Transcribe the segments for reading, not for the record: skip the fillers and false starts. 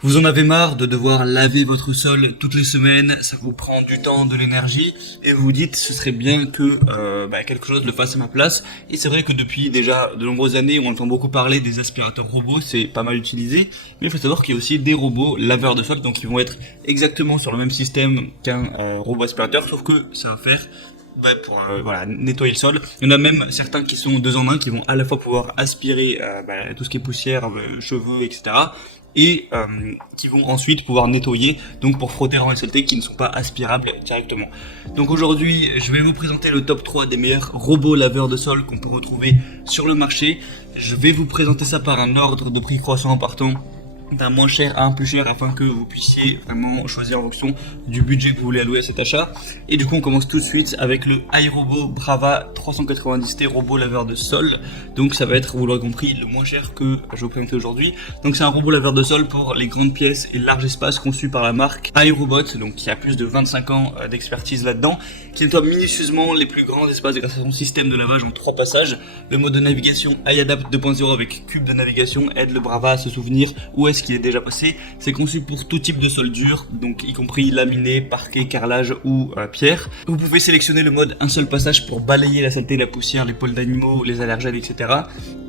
Vous en avez marre de devoir laver votre sol toutes les semaines, ça vous prend du temps, de l'énergie, et vous vous dites ce serait bien que quelque chose le fasse à ma place. Et c'est vrai que depuis déjà de nombreuses années, on entend beaucoup parler des aspirateurs robots, c'est pas mal utilisé, mais il faut savoir qu'il y a aussi des robots laveurs de sol, donc ils vont être exactement sur le même système qu'un robot aspirateur, sauf que ça va faire pour nettoyer le sol. Il y en a même certains qui sont deux en un, qui vont à la fois pouvoir aspirer tout ce qui est poussière, cheveux, etc. et qui vont ensuite pouvoir nettoyer, donc pour frotter les saletés qui ne sont pas aspirables directement. Donc aujourd'hui, je vais vous présenter le top 3 des meilleurs robots laveurs de sol qu'on peut retrouver sur le marché. Je vais vous présenter ça par un ordre de prix croissant en partant d'un moins cher à un plus cher afin que vous puissiez vraiment choisir en fonction du budget que vous voulez allouer à cet achat. Et du coup on commence tout de suite avec le iRobot Brava 390T robot laveur de sol. Donc ça va être, vous l'aurez compris, le moins cher que je vais vous présenter aujourd'hui. Donc c'est un robot laveur de sol pour les grandes pièces et larges espaces conçu par la marque iRobot, donc qui a plus de 25 ans d'expertise là-dedans, qui nettoie minutieusement les plus grands espaces grâce à son système de lavage en 3 passages. Le mode de navigation iAdapt 2.0 avec cube de navigation aide le Brava à se souvenir où est-ce qu'il est déjà passé. C'est conçu pour tout type de sol dur, donc y compris laminé, parquet, carrelage ou pierre. Vous pouvez sélectionner le mode un seul passage pour balayer la saleté, la poussière, les poils d'animaux, les allergènes, etc.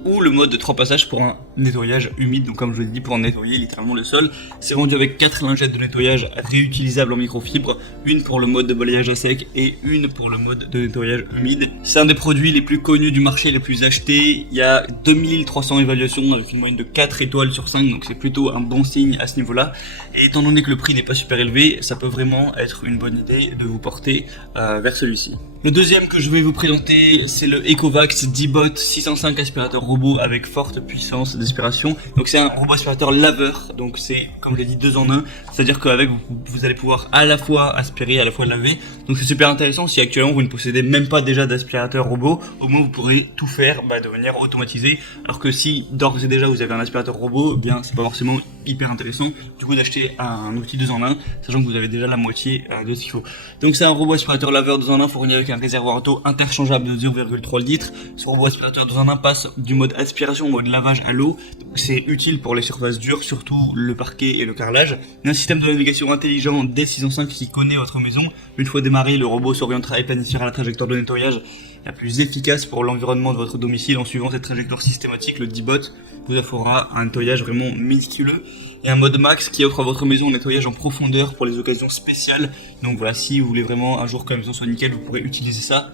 ou le mode 3 passages pour un nettoyage humide, donc comme je vous l'ai dit, pour nettoyer littéralement le sol. C'est rendu avec 4 lingettes de nettoyage réutilisables en microfibre, une pour le mode de balayage à sec et une pour le mode de nettoyage humide. C'est un des produits les plus connus du marché, les plus achetés. Il y a 2300 évaluations avec une moyenne de 4 étoiles sur 5, donc c'est plutôt un bon signe à ce niveau-là. Et étant donné que le prix n'est pas super élevé, ça peut vraiment être une bonne idée de vous porter vers celui-ci. Le deuxième que je vais vous présenter, c'est le Ecovacs D-Bot 605 aspirateur robot avec forte puissance d'aspiration. Donc c'est un robot aspirateur laveur, donc c'est, comme je l'ai dit, 2 en 1, c'est-à-dire qu'avec vous allez pouvoir à la fois aspirer, à la fois laver. Donc c'est super intéressant. Si actuellement vous ne possédez même pas déjà d'aspirateur robot, au moins vous pourrez tout faire de manière automatisée. Alors que si d'ores et déjà vous avez un aspirateur robot, eh bien c'est pas forcément hyper intéressant du coup d'acheter un outil 2 en 1, sachant que vous avez déjà la moitié de ce qu'il faut. Donc c'est un robot aspirateur laveur 2 en 1 fourni avec un réservoir auto interchangeable de 0,3 litres. Ce robot aspirateur 2 en 1 passe du mode aspiration au mode lavage à l'eau. C'est utile pour les surfaces dures, surtout le parquet et le carrelage. Il y a un système de navigation intelligent D605 qui connaît votre maison. Une fois démarré, le robot s'orientera et planifiera la trajectoire de nettoyage la plus efficace pour l'environnement de votre domicile. En suivant cette trajectoire systématique, le D-Bot vous offrira un nettoyage vraiment méticuleux. Et un mode max qui offre à votre maison un nettoyage en profondeur pour les occasions spéciales. Donc voilà, si vous voulez vraiment un jour que la maison soit nickel, vous pourrez utiliser ça.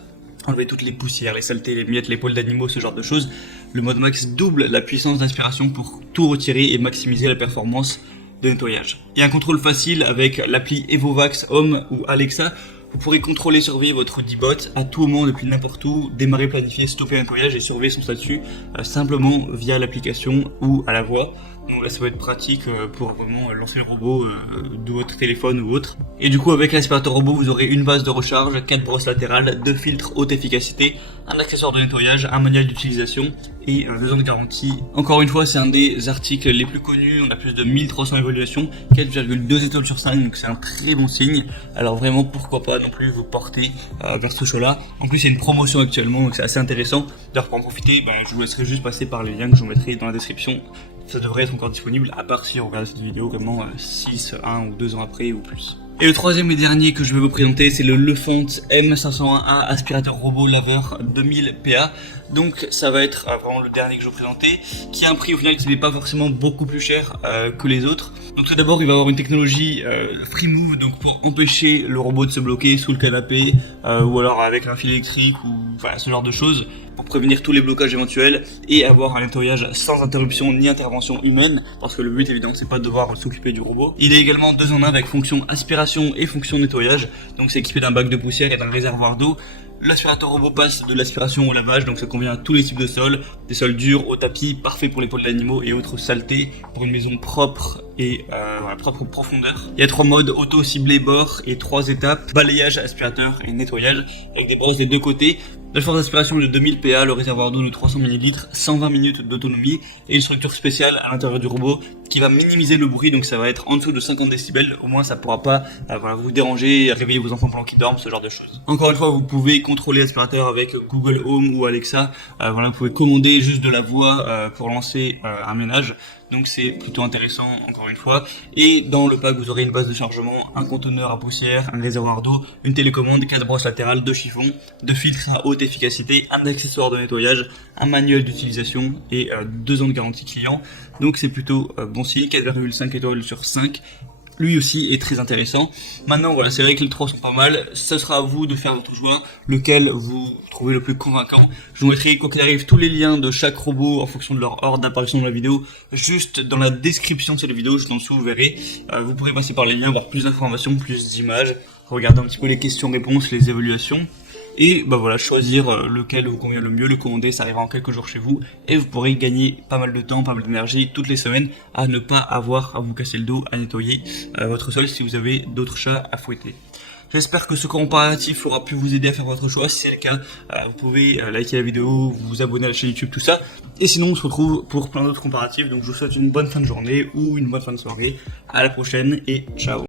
Enlever toutes les poussières, les saletés, les miettes, les poils d'animaux, ce genre de choses. Le mode max double la puissance d'inspiration pour tout retirer et maximiser la performance de nettoyage. Il y a un contrôle facile avec l'appli Evovacs Home ou Alexa. Vous pourrez contrôler et surveiller votre D-Bot à tout moment depuis n'importe où, démarrer, planifier, stopper un nettoyage et surveiller son statut simplement via l'application ou à la voix. Donc là ça va être pratique pour vraiment lancer le robot de votre téléphone ou autre. Et du coup avec l'aspirateur robot vous aurez une base de recharge, 4 brosses latérales, 2 filtres haute efficacité, un accessoire de nettoyage, un manuel d'utilisation et 2 ans de garantie. Encore une fois c'est un des articles les plus connus, on a plus de 1300 évaluations, 4,2 étoiles sur 5, donc c'est un très bon signe. Alors vraiment pourquoi pas non plus vous porter vers ce choix là. En plus il y a une promotion actuellement donc c'est assez intéressant. D'ailleurs pour en profiter, je vous laisserai juste passer par les liens que je vous mettrai dans la description. Ça devrait être encore disponible, à part si on regarde cette vidéo vraiment 1 ou 2 ans après ou plus. Et le troisième et dernier que je vais vous présenter, c'est le Lefont M501A aspirateur robot laveur 2000 PA. Donc ça va être vraiment le dernier que je vais vous présenter, qui a un prix au final qui n'est pas forcément beaucoup plus cher que les autres. Donc tout d'abord il va avoir une technologie Free Move, donc pour empêcher le robot de se bloquer sous le canapé ou alors avec un fil électrique ou ce genre de choses, pour prévenir tous les blocages éventuels et avoir un nettoyage sans interruption ni intervention humaine, parce que le but évidemment c'est pas de devoir s'occuper du robot. Il est également 2 en 1 avec fonction aspiration et fonction nettoyage, donc c'est équipé d'un bac de poussière et d'un réservoir d'eau. L'aspirateur robot passe de l'aspiration au lavage, donc ça convient à tous les types de sols, des sols durs, au tapis, parfait pour les poils d'animaux et autres saletés, pour une maison propre et propre profondeur. Il y a 3 modes, auto, ciblé, bord et 3 étapes, balayage, aspirateur et nettoyage, avec des brosses des 2 côtés. La force d'aspiration de 2000 PA, le réservoir d'eau de 300 ml, 120 minutes d'autonomie et une structure spéciale à l'intérieur du robot qui va minimiser le bruit, donc ça va être en dessous de 50 décibels, au moins ça pourra pas vous déranger, réveiller vos enfants pendant qu'ils dorment, ce genre de choses. Encore une fois, vous pouvez contrôler l'aspirateur avec Google Home ou Alexa, vous pouvez commander juste de la voix pour lancer un ménage. donc c'est plutôt intéressant encore une fois. Et dans le pack vous aurez une base de chargement, un conteneur à poussière, un réservoir d'eau, une télécommande, 4 brosses latérales, 2 chiffons, 2 filtres à haute efficacité, un accessoire de nettoyage, un manuel d'utilisation et 2 ans de garantie client. Donc c'est plutôt bon signe, 4,5 étoiles sur 5. Lui aussi est très intéressant. Maintenant voilà, c'est vrai que les trois sont pas mal. Ce sera à vous de faire votre choix, lequel vous trouvez le plus convaincant. Je vous mettrai quoi qu'il arrive tous les liens de chaque robot en fonction de leur ordre d'apparition dans la vidéo, juste dans la description de cette vidéo, juste en dessous vous verrez. Vous pourrez passer par les liens, voir plus d'informations, plus d'images, regarder un petit peu les questions-réponses, les évaluations. Et bah voilà, choisir lequel vous convient le mieux, le commander, ça arrivera en quelques jours chez vous et vous pourrez gagner pas mal de temps, pas mal d'énergie toutes les semaines à ne pas avoir à vous casser le dos, à nettoyer votre sol si vous avez d'autres chats à fouetter. J'espère que ce comparatif aura pu vous aider à faire votre choix. Si c'est le cas, vous pouvez liker la vidéo, vous abonner à la chaîne YouTube, tout ça. Et sinon, on se retrouve pour plein d'autres comparatifs. Donc je vous souhaite une bonne fin de journée ou une bonne fin de soirée. À la prochaine et ciao.